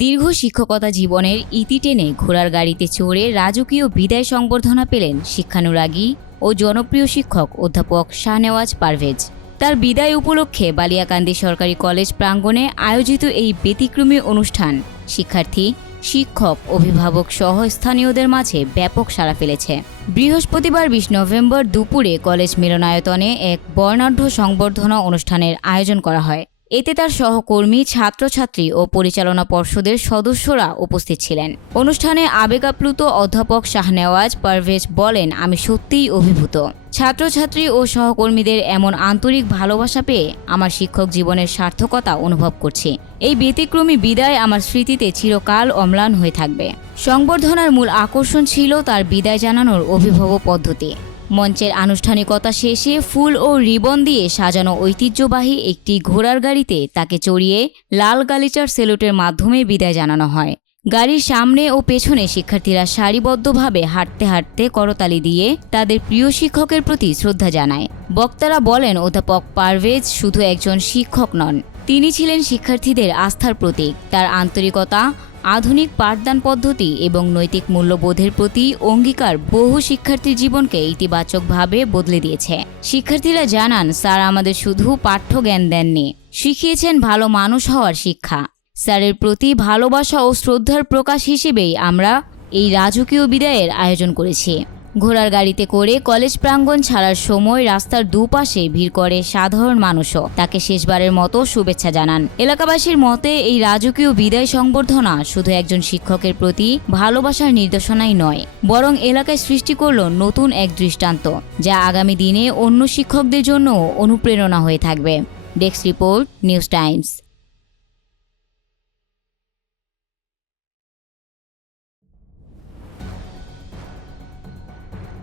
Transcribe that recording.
দীর্ঘ শিক্ষকতা জীবনের ইতি টেনে ঘোড়ার গাড়িতে চড়ে রাজকীয় বিদায় সংবর্ধনা পেলেন শিক্ষানুরাগী ও জনপ্রিয় শিক্ষক অধ্যাপক শাহনেওয়াজ পারভেজ। তার বিদায় উপলক্ষে বালিয়াকান্দি সরকারি কলেজ প্রাঙ্গণে আয়োজিত এই ব্যতিক্রমী অনুষ্ঠান শিক্ষার্থী, শিক্ষক, অভিভাবক সহ স্থানীয়দের মাঝে ব্যাপক সাড়া ফেলেছে। বৃহস্পতিবার বিশ নভেম্বর দুপুরে কলেজ মিলনায়তনে এক বর্ণাঢ্য সংবর্ধনা অনুষ্ঠানের আয়োজন করা হয়। এতে তার সহকর্মী, ছাত্রছাত্রী ও পরিচালনা পর্ষদের সদস্যরা উপস্থিত ছিলেন। অনুষ্ঠানে আবেগাপ্লুত অধ্যাপক শাহনেওয়াজ পারভেজ বলেন, আমি সত্যিই অভিভূত। ছাত্রছাত্রী ও সহকর্মীদের এমন আন্তরিক ভালোবাসা পেয়ে আমার শিক্ষক জীবনের সার্থকতা অনুভব করছি। এই ব্যতিক্রমী বিদায় আমার স্মৃতিতে চিরকাল অম্লান হয়ে থাকবে। সংবর্ধনার মূল আকর্ষণ ছিল তার বিদায় জানানোর অভিভাবক পদ্ধতি। মঞ্চের আনুষ্ঠানিকতা শেষে ফুল ও রিবন দিয়ে সাজানো ঐতিহ্যবাহী একটি ঘোড়ার গাড়িতে তাকে চড়িয়ে লাল গালিচার সেলুটের মাধ্যমে বিদায় জানানো হয়। গাড়ির সামনে ও পেছনে শিক্ষার্থীরা সারিবদ্ধভাবে হাঁটতে হাঁটতে করতালি দিয়ে তাদের প্রিয় শিক্ষকের প্রতি শ্রদ্ধা জানায়। বক্তারা বলেন, অধ্যাপক পারভেজ শুধু একজন শিক্ষক নন, তিনি ছিলেন শিক্ষার্থীদের আস্থার প্রতীক। তার আন্তরিকতা আধুনিক পাঠদান পদ্ধতি এবং নৈতিক মূল্যবোধের প্রতি অঙ্গীকার বহু শিক্ষার্থীর জীবনকে ইতিবাচকভাবে বদলে দিয়েছে। শিক্ষার্থীরা জানান, স্যার আমাদের শুধু পাঠ্য জ্ঞান দেননি, শিখিয়েছেন ভালো মানুষ হওয়ার শিক্ষা। স্যারের প্রতি ভালোবাসা ও শ্রদ্ধার প্রকাশ হিসেবেই আমরা এই রাজকীয় বিদায়ের আয়োজন করেছি। ঘোড়ার গাড়িতে করে কলেজ প্রাঙ্গণ ছাড়ার সময় রাস্তার দুপাশে ভিড় করে সাধারণ মানুষও। তাকে শেষবারের মতো শুভেচ্ছা জানান। এলাকাবাসীর মতে, এই রাজকীয় বিদায় সংবর্ধনা শুধু একজন শিক্ষকের প্রতি ভালোবাসার নির্দেশনাই নয়, বরং এলাকায় সৃষ্টি করল নতুন এক দৃষ্টান্ত, যা আগামী দিনে অন্য শিক্ষকদের জন্য অনুপ্রেরণা হয়ে থাকবে। Desk report, News Times.